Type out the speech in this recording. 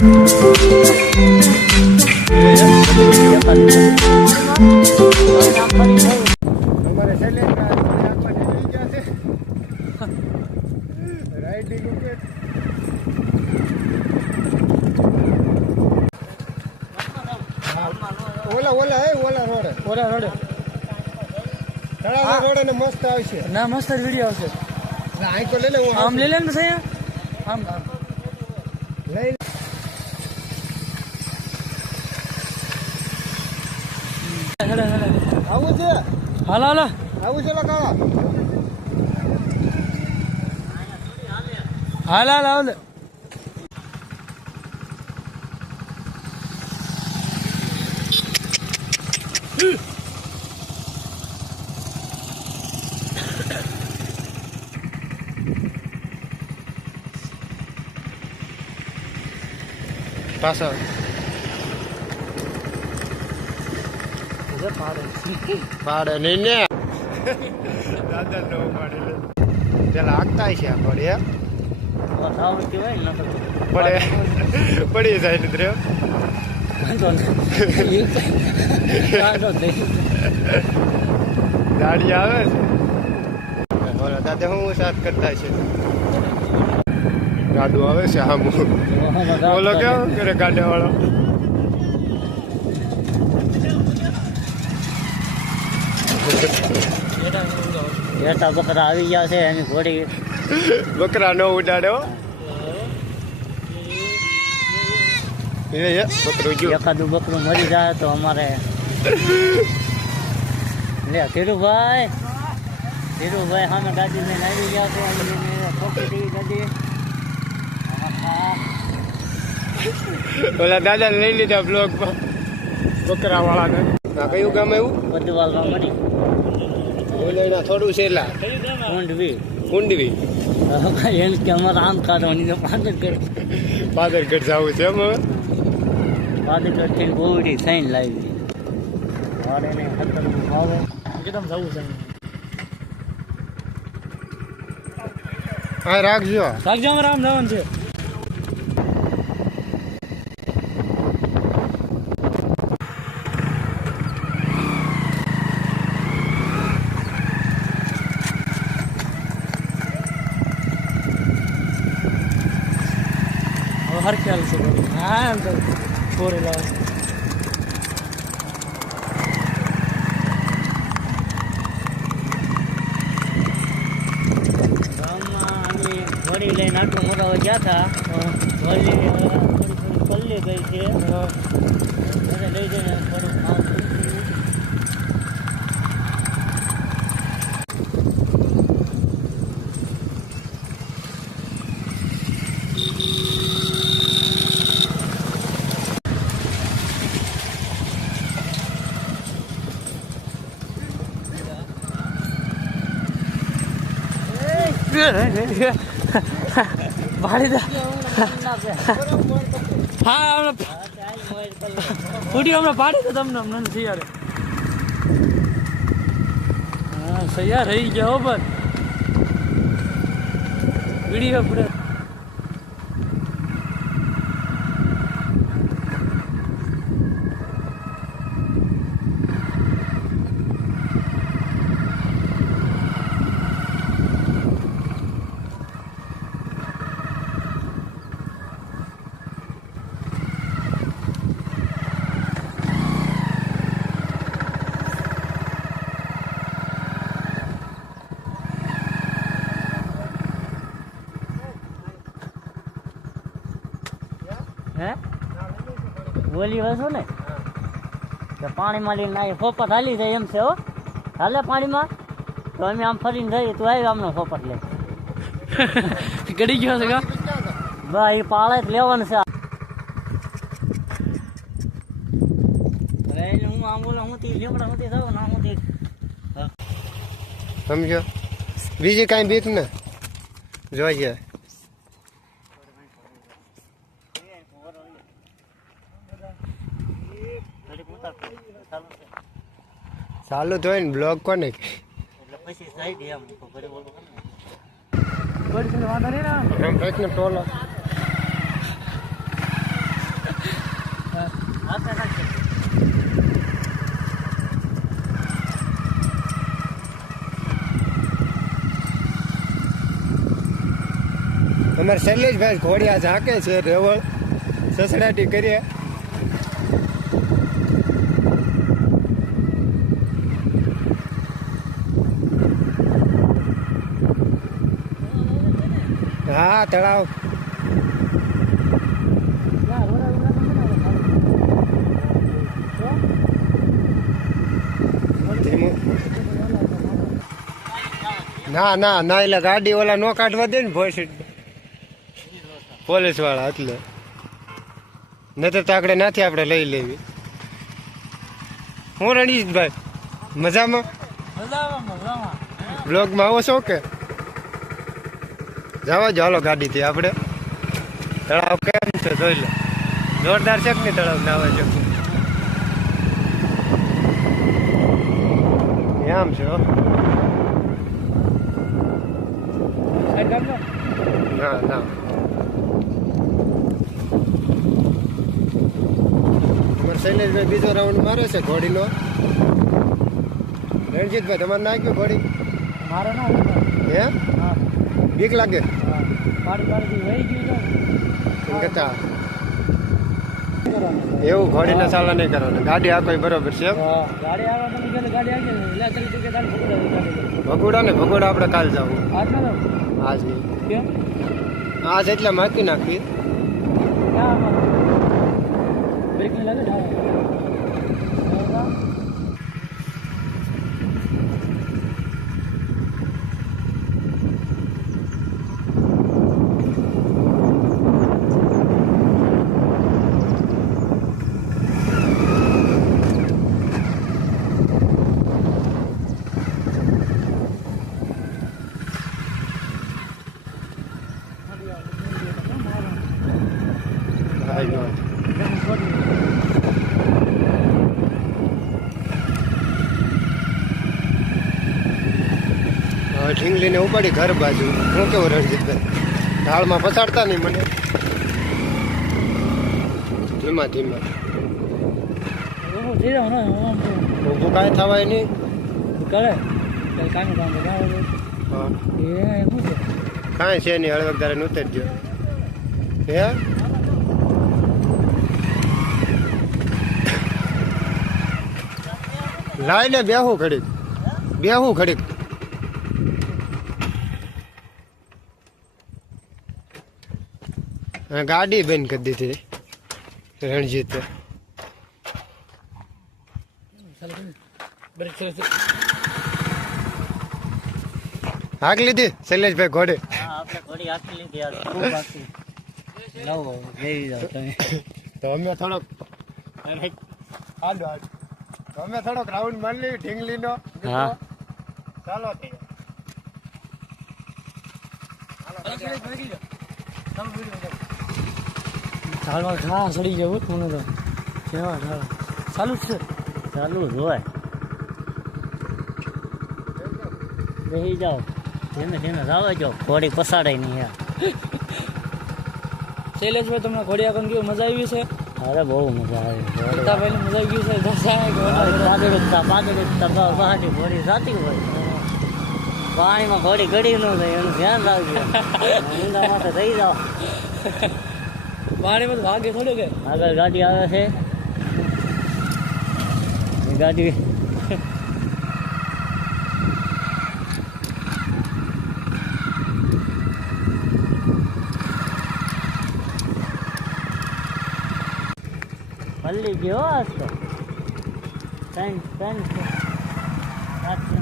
મસ્ત આવશે ના મસ્ત વિડીયો આવશે આઈ તો લઈ લે આમ લઈ લે ને સહી આમ લઈ આવું છે હાલો હાલો આવું છે લગાવા હાલ હાલ હાલ પાછો પાડે નહીં ને દાદા નો પાડે પેલા આગતા છે પડે પડી જાય ને ગાડી આવે છે દાદા હું સાથ કરતા છે ગાડું આવે છે આમ બોલો કેવો કરે ગાડા વાળો બેટા બકરા આવી ગયા છે એની ઘોડી બકરા નો ઉડાડ્યો બકરું ગયું એકાદું બકરું મરી જાય તો અમારે લે ધીરુભાઈ સામે ગાડી લઈને આવી ગયા તો પકડી ગાડી ઓલા દાદા લઈ લીધા બ્લોક માં બકરા વાળા ને કયું ગામ એવું બધુવાલ માં મળી ઓલેના થોડું છેલા કુંડવી એને કે અમારે આમ કાઢવાની તો પાદરગઢ જવું છે એમ હવે પાદરગઢ થી ગોવડી થઈને લાવી વાડે ભાવે એકદમ જવું છે હા રાખજો અમારે આમ જવાનું છે हर ख्याल से हाँ तो फोर व्हीलर घोड़ी लઈને આટલું મોટા ગયા હતા ઘોડી થોડી પલ્લી ગઈ છે ઘરે લઈ જઈને થોડું ભાડી દા હા પૂરી હમણાં પાડી તો તમને હમણાં સૈયારે હા સૈયાર રહી ગયા હો પણ વિડીયો પૂરે હે ઓલી વસો ને પાણીમાં લઈને આવી ફોપટ હાલી જાય એમ છે હો હાલે પાણીમાં તો અમે આમ ફરીને જઈએ તું આવી આમનો ફોપટ લે ગડી ગયો છે કા બા એ પાળે જ લેવાનું છે હું આમ બોલે હું લેવડા હું જાઉં ના હું સમજો બીજી કાંઈ બીક ને જોઈએ ચાલુ તો હોય ને બ્લોગ કોને વાંધો નહીં ને ટોલો હાથે રાખજો. અમારે શૈલેષભાઈ ઘોડિયા ઝાંકે છે રેવળ સસડાટી કરીએ. હા તળાવ ધીમું. ના ના ના એટલે ગાડી ઓલા નો કાઢવા દે ને પોલીસ વાળા એટલે નતર તો આપણે નથી આપણે લઈ લેવી. હું રણજીતભાઈ મજામાં બ્લોગમાં આવો છો કે જવા જો હાલો ગાડીથી આપણે. તળાવ કેમ છે જોઈ લે, જોરદાર છે કે નહીં તળાવ નાવા જો આમ છે હો. ના ના શૈલેષભાઈ બીજો રાઉન્ડ મારે છે ઘોડીનો. રણજીતભાઈ તમારે નાખ્યું ઘોડી? મારે ના હે હા બીક લાગે પાડી વહી ગયું કહેતા એવું ઘોડીને ચાલા નહીં કરવાનું. ગાડી આ કોઈ બરોબર છે એમ? ગાડી આવે તમે ગાડી આવી ભગોડા ને ભગોડા આપણે કાલ જવું. આજ ના આજ નહીં, કેમ આજ એટલે માકી નાખી. બ્રેક નહીં લાગે ઢીંગલીને ઉપાડી ઘર બાજુ. હું કેવું રણજીતભાઈ ઢાળમાં પછાડતા નહીં મને. ધીમા ધીમા ઊભું કાંઈ થવાય નહીં. કરે કામ કામ હા એ શું છે કાંઈ છે નહીં. હળવકદારે ઉતરજો હે લાઈને બેહું ઘડીક ઘડીક. ગાડી બંધ કરી દીધી રણજીત. હાક લીધી શૈલેષભાઈ ઘોડે? આપણે ઘોડી હાકી લીધી યાર ખૂબ હાકી લાવો જઈ જાઓ તમે. તો અમે થોડોક રાઉન્ડ મારી લઈએ ઢીંગલીનો. હા ચાલો ઢાળવા ઘા સડી જવું મને તો કેવા ઢાળ ચાલુ જ છે ચાલુ જ હોય. બેસી જાઓ ધીમે ધીમે જાવા જાઓ ઘોડી પસાડાય નહીં યાર. શૈલેષભાઈ તમને ઘોડિયા કંગ મજા આવી છે? અરે બહુ મજા આવી. ભાઈ મજા આવી ગયું છે પાછળ ઘોડી સાચી હોય પાણીમાં ઘોડી ગળી ન થાય એનું ધ્યાન રાખજો. ઊંડા માટે થઈ જાઓ. પાણીમાં તો ભાગે થોડો કે આગળ ગાડી આવે છે એ ગાડી મળી ગયો આજ તો 3 4